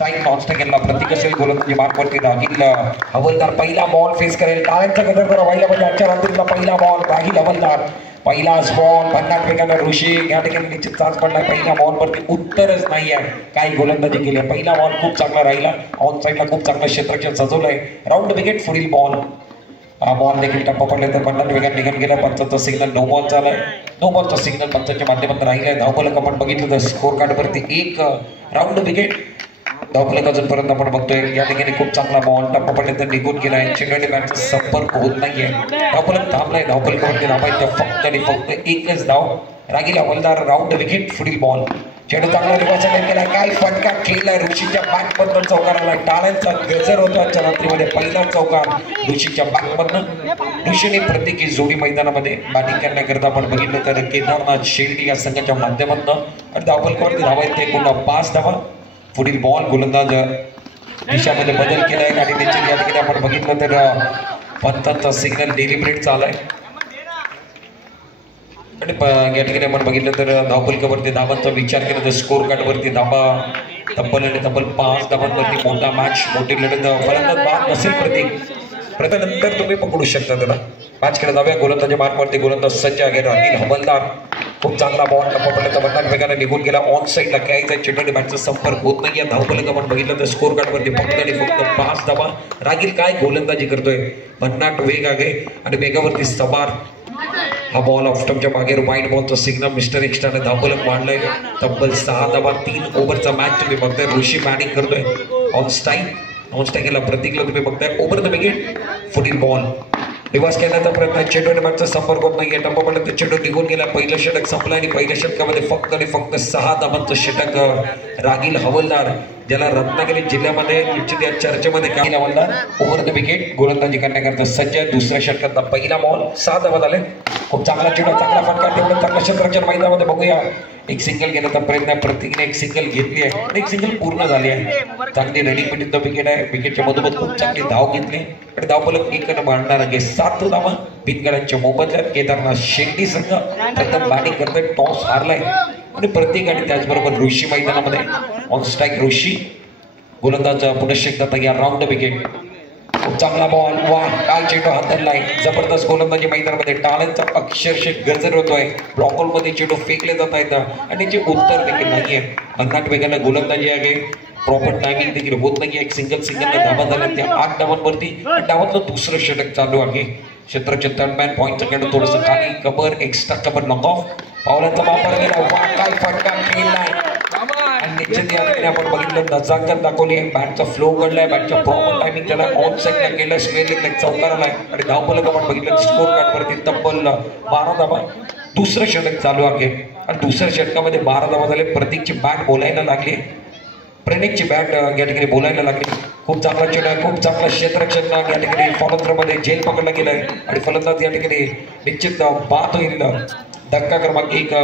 Strike non स्ट्राईकला प्रतीक असेल गोलंदाजी मार्कवरती राहील हवलदार पहिला बॉल फेस करेल. टाळ्यांचा गजर करा व्हायला म्हणजे आजच्या रात्रीला पहिला बॉल राहील हवलदार. पहिलाच बॉल भन्नाट वेगानं ऋषी या ठिकाणी निश्चित चाच पडलाय. पहिल्या बॉलवरती उत्तरच नाही आहे. काही गोलंदाजी केली. पहिला बॉल खूप चांगला राहिला. ऑन साईडला खूप चांगलं क्षेत्ररक्षण सजवलंय. राऊंड विकेट पुढील बॉल. हा बॉल देखील टप्पा पडले तर भन्नाट वेगात निघून गेला. पंचांचा सिग्नल नो बॉल झालाय. नो बॉलचा सिग्नल पंचांच्या माध्यमातून राहिलाय. धावफलक आपण बघितलं तर स्कोर कार्डवरती एक राऊंड विकेट. धावफलक अजूनपर्यंत आपण बघतोय या ठिकाणी खूप चांगला बॉल टप्पा पडले तर निघून गेलाय. चेंडू बॅटचा संपर्क होत नाहीये. धावफलक थांबलाय. धावफलकावरती धावायचं फक्त आणि फक्त एकच धाव. रागील हवलदार राऊंड विकेट पुढील बॉल. चेंडू चांगला रिवर्सल केला. काय फटका खेळलाय. ऋषीच्या बॅटमधून चौकार आलाय. टाळ्यांचा गजर होतो आजच्या रात्रीमध्ये. पहिला चौकार ऋषीच्या बॅटमधनं. ऋषीने प्रत्येकी जोडी मैदानामध्ये बॅटिंग करण्याकरता आपण बघितलं तर केदारनाथ शेल्टी या संघाच्या माध्यमातून आणि धावफलकावरती धावायचे पुन्हा 5 धावा. पुढील बॉल. गोलंदाज दिशामध्ये बदल केलाय आणि त्याची या ठिकाणी आपण बघितलं तर पंचांचा सिग्नल डेलिब्रेट चाललाय आणि या ठिकाणी आपण बघितलं तर धावफलकावरती धावांचा विचार केला तर स्कोर कार्डवरती धावा तब्बल 5 धावांवरती मोठा मॅच मोठी लढत. फलंदाज बाद नसेल प्रत्येक तुम्ही पकडू शकता त्याला. मॅच खेळत जाऊया. गोलंदाजी मार्कवरती गोलंदाज सज्ज आहे. राहील हवलदार. खूप चांगला बॉल टप्पा पडला तर भन्नाट वेगाने निघून गेला. ऑन साईडला खेळायचा. चेंडू बॅटचा संपर्क होत नाही. धावफलक आपण बघितलं तर स्कोर कार्डवरती फक्त आणि फक्त 5 धावा. रागील काय गोलंदाजी करतोय. भन्नाट वेग आहे आणि वेगावरती सवार. हा बॉल ऑफस्टम्पच्या मागे वाईट बॉलचा सिग्नल. मिस्टर एक्स्ट्राने धावफलक मांडलंय. तब्बल 6 धावा. 3 ओव्हरचा मॅच तुम्ही बघताय. ऋषी बॅटिंग करतोय. ऑन स्ट्राईकला प्रतीकला तुम्ही बघताय. ओव्हर द विकेट पुढील बॉल. रिवर्स करण्याचा प्रयत्न. चेंडू बॅटचा संपर्क होत नाही. टप्पा पडला तर चेंडू निघून गेला. पहिलं षटक संपलं आणि पहिल्या षटकामध्ये फक्त आणि फक्त 6 धावांचं षटक रागील हवलदार ज्याला रत्नागिरी जिल्ह्यामध्ये निश्चित या चर्चेमध्ये रागील हवलदार ओव्हर द विकेट गोलंदाजी करण्याकरता सज्ज. दुसऱ्या षटकातला पहिला बॉल. 6 धावा झाले. खूप चांगला चेंडू चांगला फटका. तेवढं चांगलं क्षेत्ररक्षण मैदानामध्ये बघूया. एक सिंगल घेण्याचा प्रयत्न. प्रत्येकीने एक सिंगल घेतली आहे आणि एक सिंगल पूर्ण झाली आहे. चांगली रनिंग विथ द विकेट आहे. विकेटच्या मधोमध खूप चांगली धाव घेतली आणि धावफलक एकनं मारणार आहे. 7 धावा बिनगडांच्या मोबदल्यात. केदारनाथ शेट्टी संघ प्रथम बॅटिंग करतोय. टॉस हारलाय आणि प्रत्येक आणि त्याचबरोबर ऋषी मैदानामध्ये ऑन स्ट्राईक ऋषी. गोलंदाज पुनश्च एकदा तयार. Round wicket. खूप चांगला बॉल. वा काय चेंडू हाताळलाय. जबरदस्त गोलंदाजी मैदानामध्ये. टाळ्यांचा अक्षरशः गजर होतोय. ब्लॉकआउटमध्ये चेंडू फेकले जात आहेत आणि त्याचे उत्तर देखील नाहीये. भन्नाट वेगानं गोलंदाजी आहे. प्रॉपर टायमिंग देखील होत नाहीये. एक सिंगल धावा झाल्या त्या 8 धावांवरती. डावातलं दुसरं षटक चालू आहे. क्षेत्राच्या दरम्यान पॉईंटचं खेळ थोडंसं खाली. कबर एक्स्ट्रा कबर नॉक ऑफ. पावलांचा वापर केला. वा काय फटका खेळलाय आणि निश्चित या ठिकाणी आपण बघितलं नजाकत दाखवली आहे. बॅटचा फ्लो घडलाय. बॅटच्या प्रॉपर टायमिंग त्याला ऑन साईडला केलं. स्क्वेअर लेगला चौकार आलाय आणि धावफलक आपण बघितलं स्कोर कार्डवरती तब्बल 12 धावा. दुसरं षटक चालू आहे आणि दुसऱ्या षटकामध्ये 12 धावा झाले. प्रतीकची बॅट बोलायला लागली. प्रणिकची बॅट या ठिकाणी बोलायला लागली. खूप चांगला चेंडू आहे. खूप चांगला क्षेत्ररक्षण या ठिकाणी फॉलोथ्रोमध्ये झेल पकडला गेलाय आणि फलंदाज या ठिकाणी निश्चित बाद होईल. धक्का क्रमांक 1.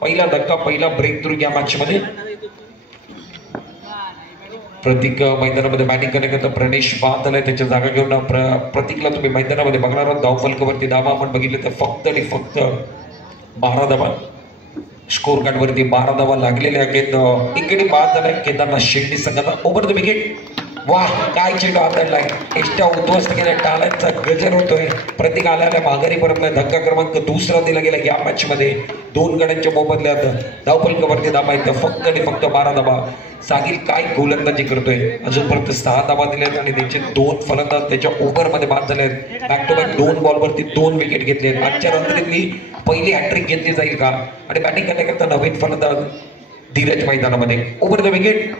पहिला धक्का. पहिला ब्रेक थ्रू या मॅच मध्ये. प्रतीक मैदानामध्ये बॅटिंग करण्याकरता प्रणेश बाद झालाय. त्याच्या जागा घेऊन प्रतीकला तुम्ही मैदानामध्ये बघणार आहोत. धावफलकावरती धावा आपण बघितलं तर फक्त आणि फक्त 12 धावा. स्कोर कार्डवरती 12 धावा लागलेल्या आहेत. इकडे बाद झालाय केदारनाथ शेट्टी संघाचा. Over the wicket. वाह काय चेंडू हाताळलाय. एक्स्ट्रा उद्ध्वस्त केलाय. टाळ्यांचा गजर होतोय. प्रतीक आल्याला माघारी परतलाय. धक्का क्रमांक 2 दिला गेला या मॅच मध्ये. 2 गड्यांच्या मोबदल्यात धावफलकावरती धावा आहेत फक्त आणि फक्त 12 धावा. साहिल काय गोलंदाजी करतोय. अजूनपर्यंत 6 धावा दिल्यात आणि त्याचे 2 फलंदाज त्याच्या ओव्हरमध्ये बाद झाले आहेत. बॅक टू बॅक 2 बॉलवरती 2 विकेट घेतले आहेत. आजच्या रात्रीतली पहिली हॅट्रिक घेतली जाईल का आणि बॅटिंग करण्याकरता नवीन फलंदाज धीरज मैदानामध्ये. Over the wicket.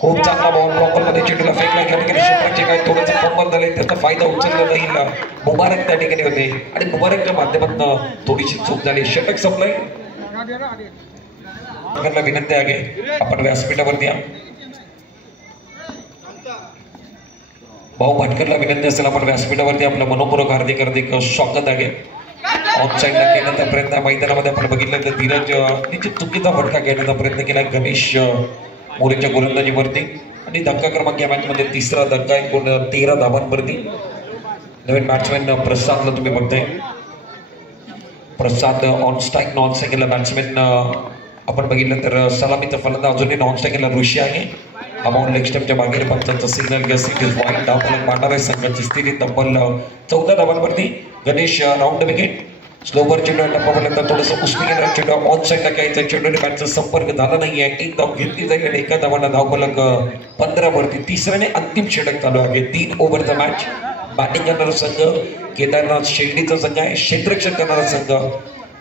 खूप चांगला बॉल. ब्लॉकरमध्ये चेंडूला फेकला गेला. क्षेत्राचे काय थोडंसं फंबल झाले. त्याचा फायदा उचलला जाईल. मुबारक त्या ठिकाणी होते आणि मुबारकच्या माध्यमातून थोडीशी चूक झाली. षटक संपलंय. विनंती आहे आपण व्यासपीठावरती या. भाऊ भाटकरला विनंती असेल आपण व्यासपीठावरती. आपलं मनोपूर्वक हार्दिक हार्दिक स्वागत आहे. ऑफ साईडला केल्याचा प्रयत्न मैदानामध्ये आपण बघितलं तर धीरज निश्चित चुकीचा फटका घेण्याचा प्रयत्न केला गणेश मोरेच्या गोलंदाजीवरती आणि धक्का क्रमांक या मॅच मध्ये 3रा धक्का आहे. 13 धावांवरती. नवीन बॅट्समॅन प्रसादला तुम्ही बघताय. प्रसाद ऑन स्ट्राईक. नॉन स्ट्राईकला बॅट्समॅन आपण बघितलं तर सलामीचा फलंदाज अजूनही नॉन स्ट्राईकला ऋषी आहे. अमाऊंट लेग स्टंपच्या मागे पंचांचा सिग्नल घेस इट इज वाईड धावफलक मारणार आहे संघाची स्थिती तब्बल 14 धावांवरती. गणेश राऊंड विकेट स्लोवर चेंडू टप्पापर्यंत थोडंसं उष्मी घेणार चेंडू ऑन साईडला घ्यायचा चेंडू बॅटचा संपर्क झाला नाहीये. एक धाव घेतली जाईल आणि एका धावांना धावफलक 15 वरती. तिसऱ्याने अंतिम षटक चालू आहे. 3 ओव्हरचा मॅच. बॅटिंग करणारा संघ केदारनाथ शेंडीचा संघ आहे. क्षेत्ररक्षण करणारा संघ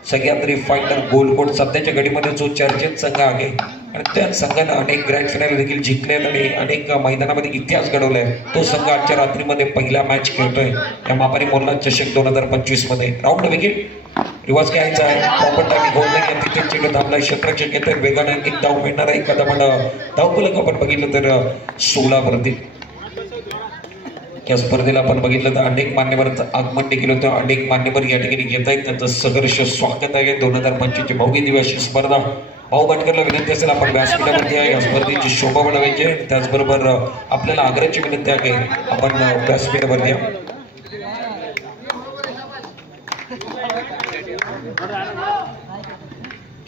सह्याद्री फायटर गोल्ड सध्याच्या घडीमध्ये जो चर्चेत संघ आहे आणि त्या संघानं अनेक ग्रँड फिनाले देखील जिंकलेत आणि अनेक मैदानामध्ये इतिहास घडवलाय. तो संघ आजच्या रात्रीमध्ये पहिला मॅच खेळतोय या मापारी मोल्ला चषक 2025 मध्ये. राऊंड विकेट रिवर्स घ्यायचा आहे. प्रॉपर टायमिंग होत नाही तिथे चेंडू थांबलाय. क्षेत्ररक्षण घेतोय वेगाने एक धाव मिळणार आहे. एका धावानं धावफलक आपण बघितलं तर 16 वरती. या स्पर्धेला आपण बघितलं तर अनेक मान्यवरांचं आगमन देखील होतं. अनेक मान्यवर या ठिकाणी घेत आहेत. त्यांचं सहर्ष स्वागत आहे. 2025 भव्य दिवशी स्पर्धा. भाऊ भाटकरला विनंती असेल आपण व्यासपीठावरती आहे. या स्पर्धेची शोभा वाढवायची आहे. त्याचबरोबर आपल्याला आग्रहाची विनंती आहे आपण व्यासपीठावरती या.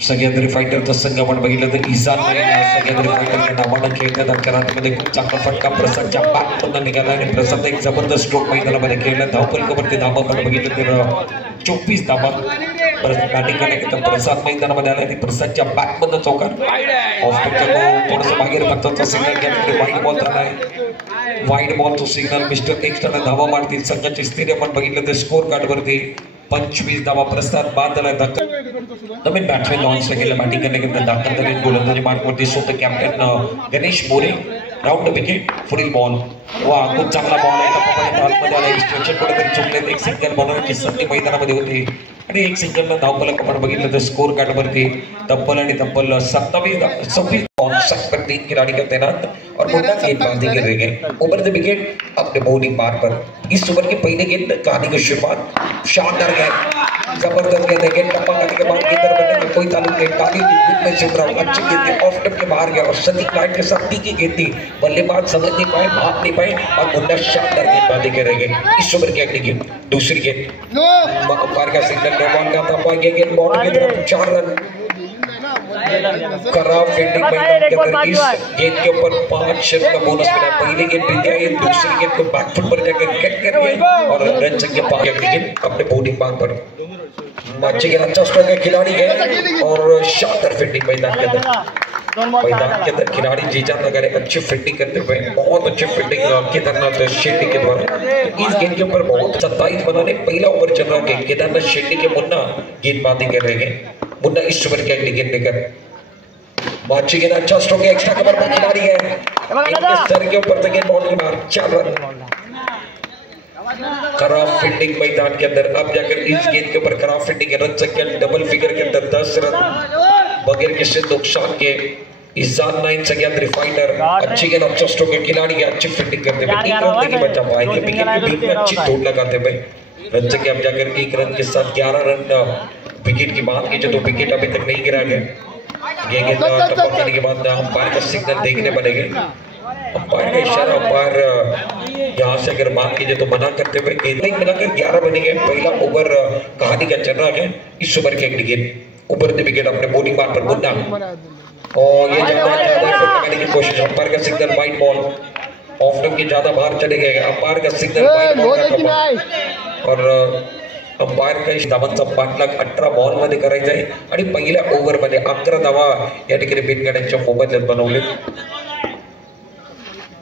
सह्याद्री फायटरचा संघ आपण बघितलं तर इसान सह्याद्री फायटरच्या नावानं खेळतात. आजच्या रात्रीमध्ये खूप चांगला फटका प्रसादच्या बॅटमधून निघाला आणि प्रसाद एक जबरदस्त स्ट्रोक मैदानामध्ये खेळला. धावफलकावरती धावा आपण बघितलं तर 24 धावा. बॅटिंग करण्याकरिता प्रसाद मैदानामध्ये आला आणि प्रसादच्या बॅटमधनं चौकार थोडंसं मागे पंचांचा सिग्नल घ्या. वाईड बॉल झालाय. वाईड बॉलचा सिग्नल मिस्टर एक्स्ट्रा धावा मारतील. संघाची स्थिती आपण बघितलं तर स्कोर कार्डवरती 25 धावा. प्रस्ताव बाद झाला. नवीन बॅट्समॅन लॉन्च केलं. बॅटिंग करण्याकरिता दाखल झाले. गोलंदाजी मार्कवरती स्वतः captain Ganesh More. Round wicket पुढील बॉल. वा खूप चांगला बॉल आहे. आतमध्ये आला. इन्स्ट्रक्शन कुठेतरी चुकले. एक सिंगल बनवण्याची संधी मैदानामध्ये होती आणि एक सिंगलला धावफलक आपण बघितलं तर स्कोर कार्डवरती तब्बल आणि तब्बल 26 पर 3 खिलाड़ी का तैनात और मोटा गेंदबाजी कर रहे हैं. ओवर द विकेट अपने बॉलिंग मार पर इस ओवर के पहले गेंद कहानी की शुरुआत शानदार गेंद जबरदस्त गेंद है. गेंद टप्पा करने के बाद गेंदर बनने में कोई ताल्लुक नहीं. काली धूप में चल रहा अच्छी गेंद ऑफ टप के बाहर गया और सटीक लाइन के साथ की गेंद थी. बल्लेबाज समझ नहीं पाए भाग नहीं पाए और मुन्ना शानदार गेंदबाजी कर रहे हैं. इस ओवर की अगली गेंद दूसरी गेंद अंपायर का सिग्नल बॉल का था. गेंद बॉल की तरफ 4 रन. खराब फील्डिंग मैदान के अंदर इस गेंद के ऊपर 5 रन का बोनस मिला. पहली गेंद बीती आई. दूसरी गेंद को बैकफुट पर जाकर कट कर दिया और रन संख्या 5 गेंद अपने बॉलिंग मार्ग पर. अच्छी गेंद अच्छा स्ट्रोक है. खिलाड़ी है और शानदार फील्डिंग मैदान के अंदर खिलाड़ी जीजान लगा रहे. अच्छी फील्डिंग करते हुए बहुत अच्छी फील्डिंग केदारनाथ शेट्टी के द्वारा. इस गेंद के ऊपर बहुत 27 बनाने पहला ओवर चल रहा है. केदारनाथ शेट्टी के मुन्ना गेंदबाजी कर रहे हैं. मुन्ना इस ओवर की अगली गेंद लेकर अच्छी गेंद अच्छा स्ट्रोक है. एक्स्ट्रा कवर पर खिलाड़ी है. इनके सर के ऊपर से गेंद बॉल मार 4 रन. खराब फील्डिंग मैदान के अंदर. अब जाकर इस गेंद के ऊपर खराब फील्डिंग रन संख्या डबल फिगर के अंदर 10 रन बगैर किसी नुकसान के. इसान 9 सह्याद्री फाइटर. अच्छी गेंद अच्छा स्ट्रोक है. खिलाड़ी है अच्छी फील्डिंग करते हुए 1 रन नहीं बचा पाएंगे. विकेट के बीच में अच्छी तोड़ लगाते हुए रन संख्या अब जाकर 1 रन के साथ 11 रन. विकेट की बात कीजिए तो विकेट अभी तक नहीं गिरा गया. ये गेंद टपक करने के बाद अंपायर का सिग्नल देखने बनेंगे. अंपायर का इशारा. अंपायर यहाँ से अगर बात कीजिए तो मना करते हुए गेंद नहीं मिलाकर 11 बनेंगे. पहला ओवर कहानी का चल रहा है. इस ओवर की अगली गेंद ऊपर द विकेट अपने बॉलिंग मार पर मुन्ना और ये लगाने की कोशिश. अंपायर का सिग्नल वाइड बॉल. ऑफ टप के ज्यादा बाहर चले गए. अंपायर का सिग्नल वाइड बॉल और अंपायर काही धावांचा पाठलाग 18 बॉल मध्ये करायचा आहे आणि पहिल्या ओव्हर मध्ये 11 धावा या ठिकाणी बिनगाड्यांच्या मोबदल्यात बनवले.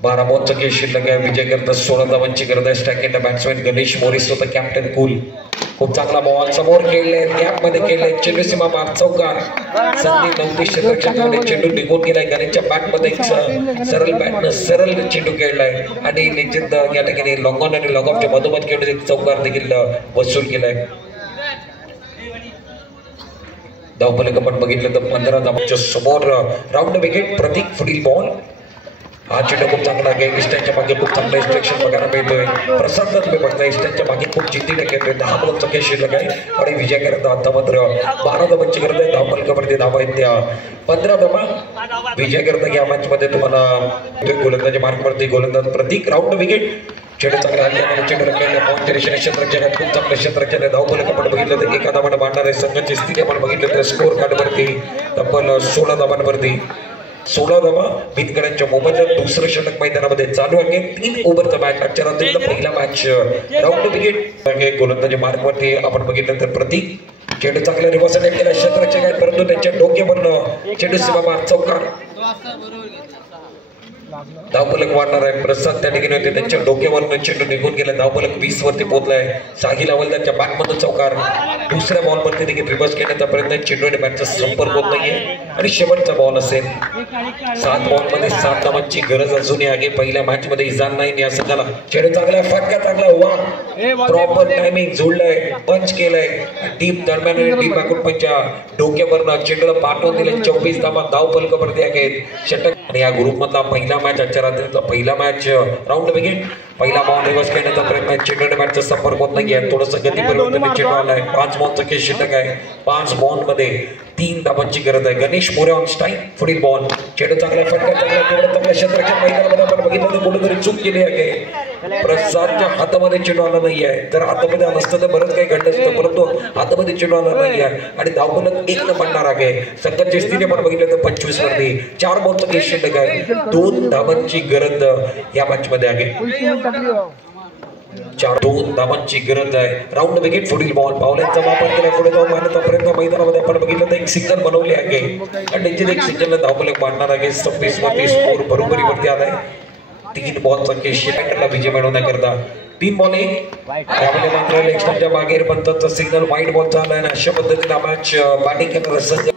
12 बॉलचा खेळ शिल्लक आहे. विजय करता 16 धावांची गरज आहे. स्ट्रायकेंडर बॅट्समॅन गणेश मोरे स्वतः कॅप्टन कूल. खूप चांगला बॉल समोर खेळले. गॅप मध्ये खेळले. चेंडू सीमा मार चौकार. संधी नव्हती. क्षेत्ररक्षणामध्ये चेंडू निघून गेलाय. गणेशच्या बॅट मध्ये सरळ बॅटनं सरळ चेंडू खेळलाय आणि निश्चित या ठिकाणी लॉंग ऑन आणि लॉंग ऑफच्या मधोमध खेळून एक चौकार देखील वसूल केलाय. धावफलक आपण बघितलं तर 15 धावांच्या समोर. राऊंड विकेट प्रतीक पुढील बॉल. हा चेंडू खूप चांगला आहे. स्टॅनच्या मागे खूप चांगलं इंस्ट्रक्शन बघायला मिळतोय. प्रसाद तुम्ही बघताय स्टॅनच्या मागे खूप जिद्दीने खेळतोय. 10 बॉलचा खेळ शिल्लक आहे आणि विजय करता आता मात्र 12 धावांची गरज आहे. धावफलकावरती धावा आहेत त्या 15 धावा. विजय करता या मॅच मध्ये तुम्हाला गोलंदाजी मार्कवरती गोलंदाज प्रतीक. Round wicket. चेंडू चांगला हल्ल्याने चेंडू रखेल. बाउंड्री क्षेत्ररक्षण खूप चांगलं क्षेत्ररक्षण आहे. धावफलक आपण बघितलं तर एका धावाने मांडणार आहे. संघाची स्थिती आपण बघितलं तर स्कोर कार्डवरती तब्बल 16 धावांवरती 16 धावा बिनकरांच्या मोबदल्यात दुसरं षटक मैदानामध्ये चालू आहे. 3 ओव्हरचा मॅच आजच्या रात्रीचा पहिला मॅच राऊंड विकेट गोलंदाजी मार्गवरती आपण बघितलं तर प्रतीक चेंडू चांगल्या रिव्हर्स अटॅक केला क्षेत्राचे काय परंतु त्यांच्या डोक्यावरनं चेंडू सीमापार चौकार. धावफलक वाढणार आहे. प्रसाद त्या ठिकाणी होते त्यांच्या डोक्यावरनं चेंडू निघून गेला. धावफलक 20 वरती पोहोचलाय. साहिल हवालदारच्या बॅटमधून चौकार. दुसऱ्या बॉल वरती देखील रिव्हर्स करण्याचा प्रयत्न. चेंडू आणि बॅटचा संपर्क होत नाहीये आणि शेवटचा बॉल असेल. 7 बॉल मध्ये 7 धावांची गरज अजूनही आहे. पहिल्या मॅच मध्ये इजान नाही या संघाला. चेंडू चांगला फटका चांगला वा प्रॉपर टायमिंग जोडलाय पंच केलाय डीप दरम्यान आणि डीप पंच्या डोक्यावरनं चेंडूला पाठवून दिले. 24 धावा धावफलकावरती आहेत. षटक आणि या ग्रुप मधला पहिला मॅच आजच्या रात्रीचा पहिला मॅच राऊंड विकेट. पहिला बॉल रिव्हर्स करण्याचा प्रयत्न. चेंडू आणि बॅटचा संपर्क होत नाहीये. थोडंसं गती परिवर्तन चेंडू आलाय. 5 बॉलचा खेळ षटक आहे. 5 बॉल मध्ये 3 धावांची गरज आहे. Ganesh More on strike. पुढील बॉल चेंडू चांगला फटका चांगला क्षेत्राच्या मैदानामध्ये आपण बघितलं तर कुठेतरी चूक केली आहे. प्रसादच्या हातामध्ये चेंडू आला नाहीये. तर हातामध्ये आलं असतं तर बरंच काही घडलं असतं परंतु हातामध्ये चेंडू आला नाहीये आणि धावफलक 1 न बनणार आहे. संघाची स्थिती आपण बघितलं तर 25 वरती 4 बॉलचा खेळ षटक आहे. 2 धावांची गरज या मॅच मध्ये आहे. 2 धावांची गरज आहे. Round wicket. पुढील बॉल पावलांचा वापर केला. पुढे जाऊन मारण्याचा प्रयत्न. मैदानामध्ये आपण बघितलं तर एक सिग्नल बनवले आहे आणि त्यांची एक सिग्नल धावफलक मारणार आहे. 26 वरती स्कोर बरोबरीवरती आलाय. 3 बॉलचा खेळ षटकाला विजय मिळवण्याकरता 3 बॉल 1 त्यामध्ये मात्र एक्स्ट्राच्या बाहेर पंचांचा सिग्नल व्हाईट बॉलचा आलाय आणि अशा पद्धतीने मॅच बॅटिंग करणार संघ